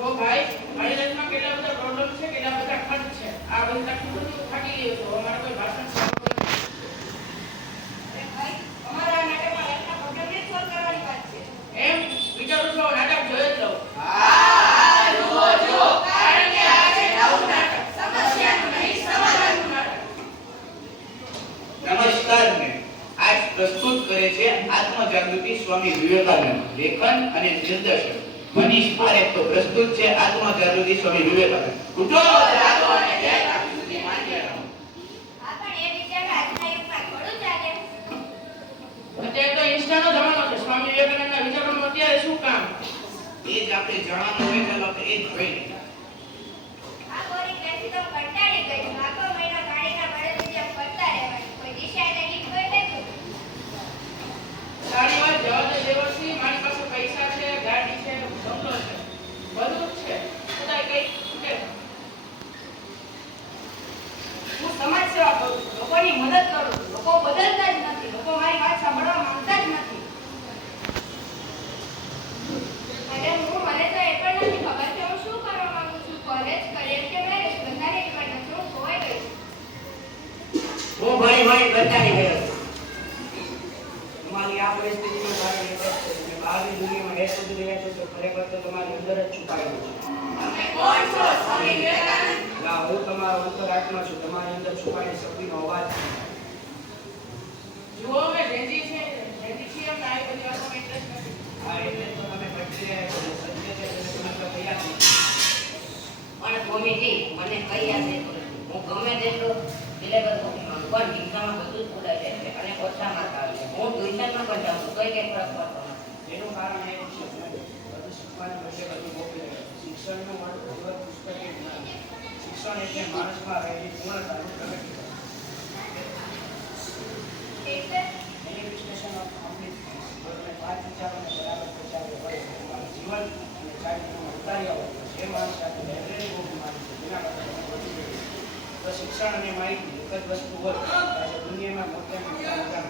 જો ભાઈ મારી લાઈફમાં કેટલા બધા પ્રોબ્લેમ છે, કેટલા બધા ખર્ચ છે. આ બધી તકલીફ બધું થાકી ગયો છું. અમારે કોઈ ભાષણ સાંભળવું અરે ભાઈ અમારા નાટકમાં લાઈફના પ્રોબ્લેમને સોલ્વ કરવાની વાત છે. એમ વિચારું છું નાટક જોઈ જ લઉં. હા જુઓ કારણ કે આ છે નવું નાટક, સમસ્યાનું નહીં સમાધાનનું નાટક. નમસ્કાર મેં આજ પ્રસ્તુત કરે છે આત્મજાગૃતિ સ્વામી વિવેકાનંદ, લેખન અને નિર્દેશન મનીષ પારેખ. તો પ્રસ્તુત છે આત્મજાગૃતિ સ્વામી વિવેકાનંદ. ઉઠો જાગો અને જય રામ સુધી માન્ય રહો. આ પણ એ વિચાર આજના યુગમાં થોડું ચાલે. અત્યારે તો ઇન્સ્ટાનો જમાનો છે. સ્વામી વિવેકાનંદના વિચારોનું અત્યારે શું કામ? એ જ આપણે જાણવાનું હોય ચાલો આપણે એ જ જોઈએ. આ બોરિંગ લાઈફથી તો કંટાળી ગઈ છું. આખો મહિનો ગાડીના ભાડે જેમ ફરતા રહેવાનું, કોઈ દિશા નહીં, કોઈ હેતુ. સારી વાત જવા દે દેવર્ષી. મારી પાસે પૈસા છે, ગાડી છે, બંગલો છે, બધું જ છે. છતાંય કઈ ખૂટે. હું સમાજ સેવા કરું છું, લોકોની મદદ કરું છું. લોકો બદલતા જ નથી, લોકો મારી વાત સાંભળવા માંગતા જ નથી. અને મને તો એ પણ નથી ખબર કે હું શું કરવા માંગુ છું. કોલેજ, કરિયર કે મેરેજ, બધાને ખબર નથી. હું ખોવાઈ ગઈ છું. હું ભણી ભણી કંટાળી ગયો છું. તમારી આ પરિસ્થિતિનું કારણ એક જ છે કે બહારની દુનિયામાં એ સુધી રહ્યા છો તો ખરેખર તો તમારી અંદર જ છુપાયેલું છે. તમે કોણ છો? સ્વામી વિવેકાનંદ? ના, હું તમારો અંતરાત્મા છું. તમારી અંદર છુપાયેલી શક્તિનો અવાજ છે. જુઓ મેં જેજી છે, જેજી છે એમ આ બધી વાતોમાં ઇન્ટરેસ્ટ નથી. હા, એટલે જ તો તમે ભટકી રહ્યા છો. સત્ય છે તેને સમજવા તૈયાર નથી. પણ સ્વામીજી મને કઈ યાદ રહેતું નથી. હું ગમે તેટલું સિલેબસ નથી માંગુ પણ હિંસામાં બધું જ ઉડાઈ જાય છે અને ઓછા માર્ક આવે છે. હું ટ્યુશનમાં પણ જાઉં છું તોય કંઈ ફરક પડતો નથી. એનું કારણ એ છે કે બધું શીખવાને બદલે બધું મોકલી રહ્યું છે. શિક્ષણનું અર્થ કેવળ પુસ્તકીય જ્ઞાન છે. શિક્ષણ એટલે માણસમાં રહેલી પૂર્ણતાનું પ્રગટીકરણ. એટલે મેનિફેસ્ટેશન ઓફ કોમ્પ્લીટનેસ. જો તમે 5 વિચારોને બરાબર પચાવ્યા હોય તો તમારું જીવન અને ચારિત્ર્યમાં ઉતાર્યા હોય તો જે માણસ સાથે લાઇબ્રેરી બુક માની છે તેના કરતાં તમે વધુ જોઈએ. તો શિક્ષણ અને માહિતી એક જ વસ્તુ હોય તો આજે દુનિયામાં મોટા મોટા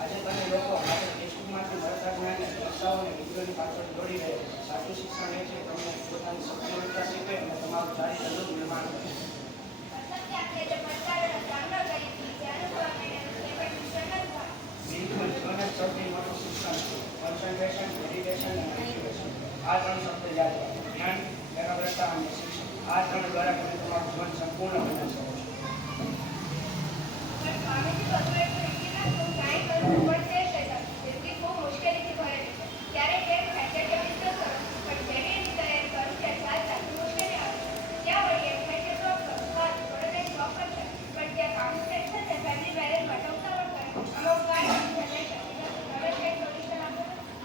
આજે તમે લોકો માત્ર ટેક્સ્ટબુકમાંથી મળતા જ્ઞાનને નકશાઓ અને વિડીયોની પાછળ દોડી રહ્યા છે. સાચું શિક્ષણ એ છે તમને પોતાની સક્રિયતા શીખવે અને તમારું ચારિત્રનું નિર્માણ કરે. મતલબ કે આપણે જે પડકારોનો સામનો કરી છે તે અનુભવ મેળવ્યો છે, પણ શિક્ષણ નથી થયું. બિલકુલ જીવન જ સૌથી મોટું શિક્ષણ છે. કોન્સન્ટ્રેશન, મેડિટેશન અને મોટિવેશન. આ 3 શબ્દ યાદ રાખો. જ્ઞાન, એકાગ્રતા અને શિક્ષણ. આ 3 દ્વારા તમે તમારું જીવન સંપૂર્ણ બનાવી શકો છો. પણ સ્વામીજી બધું એટલું ઈઝી નથી. હું ટ્રાય કરું પણ તે જિંદગી ખૂબ મુશ્કેલીથી ભરેલી છે. ક્યારેક એક ફ્રેક્ચર કે બિઝનેસ કરું પણ જેવી એની તૈયારી કરું ત્યાં ચાલતી મુશ્કેલી આવે છે. ત્યાં વળી એમ થાય કે જોબ કરું, સારું થોડો ટાઈમ જોબ પણ છે પણ ત્યાં કામ સ્ટ્રેસ છે, ફેમિલી મેરેજમાં ટોકતા પણ કરે. અમુક કાંઈ નથી થઈ શકતી નથી. તમે કંઈક સોલ્યુશન આપો.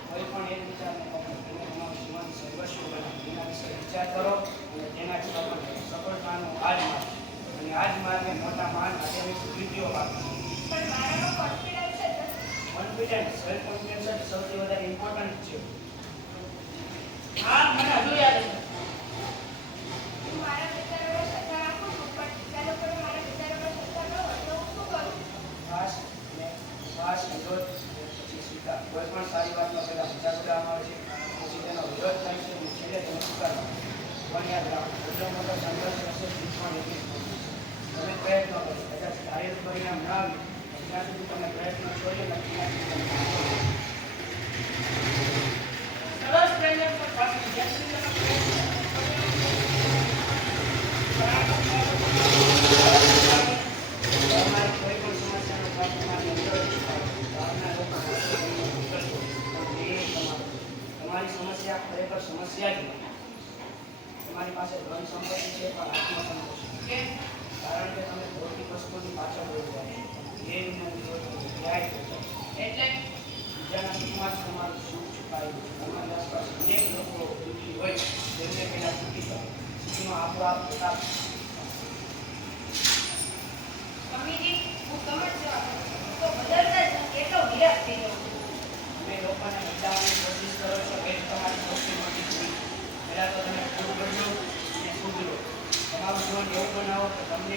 કોઈ પણ એક વિચારને પકડો, તેને તમારું જીવન સર્વસ્વ બનાવો. તેના વિશે વિચાર કરો અને તેનાથી પકડો. સફળતાનો આ જ માર્ગ છે. અને આ જ માર્ગને મોટા મહાન આધ્યાત્મિક કૃતિઓ આપે છે. પણ મારામાં કોન્ફિડન્સ જ નથી. કોન્ફિડન્સ, સેલ્ફ કોન્ફિડન્સ જ સૌથી વધારે ઇમ્પોર્ટન્ટ છે. હા મને હજુ યાદ છે. હું મારા વિચારોને શ્રદ્ધા આપું છું પણ બીજા લોકોને મારા વિચારોને શ્રદ્ધા ન હોય તો હું શું કરું? શ્વાસ અને શ્વાસ યાદ રાખો મોટો મોટો સંઘર્ષ હશે પણ એટલી તમે પ્રયત્ન કરો કદાચ ધારેલું પરિણામ ના આવે ત્યાં સુધી તમે પ્રયત્ન છોડી નથી સરસ ટ્રેનર પર પાછી જેસી તમારી કોઈ પણ સમસ્યાનો ઉપાય તમારી અંદર જ છે. બહારના લોકો તમારી સમસ્યા ખરેખર સમસ્યા જ નથી. તમારી પાસે ધન સંપત્તિ છે પણ આત્મસંતોષ નથી. કારણ કે તમે ભૌતિક વસ્તુની પાછળ દોડવા એ ન્યાય એટલે બીજાના સુખમાં જ તમારું સુખ છુપાયેલું છે. તમારી આસપાસ અનેક લોકો દુઃખી હોય તેમને પહેલા સુખી કરો. સુખનો આપોઆપ પ્રતાપ સ્વામીજી, હું સમજવા તો બદલતા જ કેટલો વિરાટ થઈ ગયો. તમે લોકોને બદલાવવાની કોશિશ કરો છો એ જ તમારી સૌથી મોટી ભૂલ. પહેલા તો તમે ખુદ બદલો અને સુધરો. તમારું જીવન એવું બનાવો કે તમને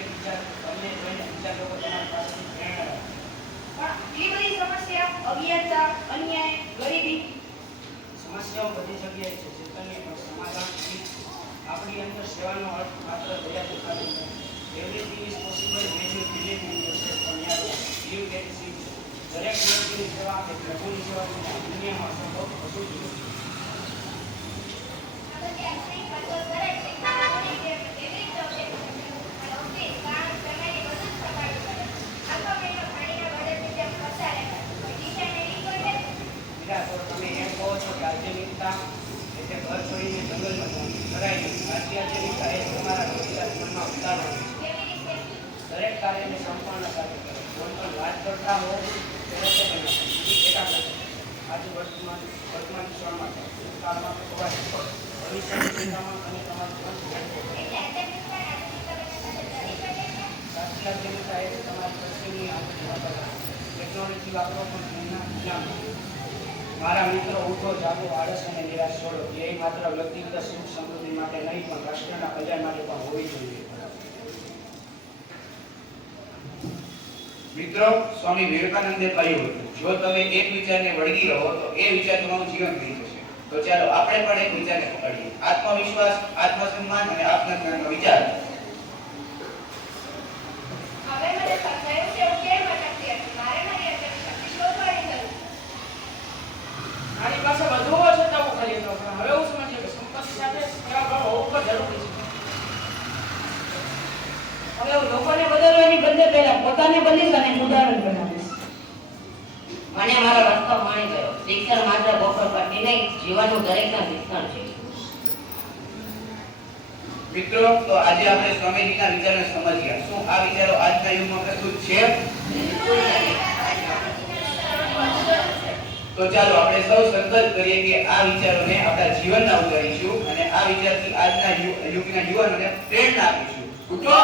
જોઈને બીજા લોકો તમારી પાસેથી પ્રેરણા રાખે. પણ આટલી બધી સમસ્યા, અજ્ઞાનતા, અન્યાય, ગરીબી, સમસ્યાઓ બધી જગ્યાએ છે ચેતનની પણ સમાધાન નથી. આપણી અંદર સેવાનો અર્થ માત્ર દયા દેખાડી નથી. Everything is possible when you believe in yourself. પણ યાદ રાખો, બિલીવ ધેટ ઇઝ ઇટ. દરેક વ્યક્તિની સેવા કે પ્રભુની સેવા દુનિયામાં સંભવ થતું જ નથી. આ બધી આશ્રય પાછળ કરે છે. કોની જેમ એવી જ છે. અને ઓફિસ, કામ, ફેમિલી બધું જ સંભાળવું પડે. આખો મહિનો પાણીના બળદની જેમ ફરતા રહેતા. કોઈ દિશા નહીં કોઈ નથી. બીજા તો તમે એમ કહો છો કે આધ્યાત્મિકતા એટલે ઘર છોડીને જંગલમાં જવાનું. કરાય નહીં. આધ્યાત્મિકતા એ તમારા રોજિંદા જીવનમાં ઉતારવાનું. કેવી રીતે? દરેક કાર્યને સંપૂર્ણતાથી કરો. કોઈ પણ વાત કરતા હો તો રસ્તે બનાવો. બીજી એકાગ્રતા. આજે વર્તમાન ક્ષણમાં કરો. ભૂતકાળમાં ખોવાય નહીં. ભવિષ્યની ચિંતામાં અને તમારું મન ધ્યાન કરો. એટલે આધ્યાત્મિકતા અને આધુનિકતા બંને સાથે ચાલી શકે છે. સાચી આધ્યાત્મિકતા એ તમારી પછીની આંગળી વાપરવા. ટેકનોલોજી વાપરો પણ એમના ગુલામ બનો. મારા મિત્રો, ઉઠો, જાગો, આળસ અને નિરાશ છોડો. એ માત્ર વ્યક્તિગત સુખ સમૃદ્ધિ માટે નહીં પણ રાષ્ટ્રના કલ્યાણ માટે પણ હોવી જોઈએ. મિત્રો, સ્વામી વિવેકાનંદે કહ્યું હતું, જો તમે એક વિચારને વળગી રહો તો એ વિચાર તમારું જીવન થઈ જશે. તો ચાલો આપણે પણ એક વિચારને પકડીએ. આત્મવિશ્વાસ, આત્મસન્માન અને આત્મજ્ઞાનનો વિચાર. હવે મને સમજાયું કે હું કેમ અટકતી હતી. મારે મારી અંદરની શક્તિ શોધવાની જરૂર છે. મારી પાસે બધું હોવા છતાં હું કરી દઉં પણ હવે હું સમજ્યો કે સંપત્તિ સાથે બરાબર હોવું પણ જરૂરી છે. હવે હું લોકોને બદલવાની બદલે પહેલા પોતાને બદલીશ અને ઉદાહરણ બનાવીશ. મને મારો રસ્તો મળી ગયો. શિક્ષણ માત્ર ગોખર પાટી નહીં, જીવનનું દરેકના શિક્ષણ છે. મિત્રો, તો આજે આપણે સ્વામીજીના વિચારને સમજ્યા. શું આ વિચારો આજના યુગમાં પ્રસ્તુત છે? તો ચાલો આપણે સૌ સંકલ્પ કરીએ કે આ વિચારોને આપણા જીવનમાં ઉતારીશું અને આ વિચારથી આજના યુગના યુવાનોને પ્રેરણા આપીશું. ઉઠો!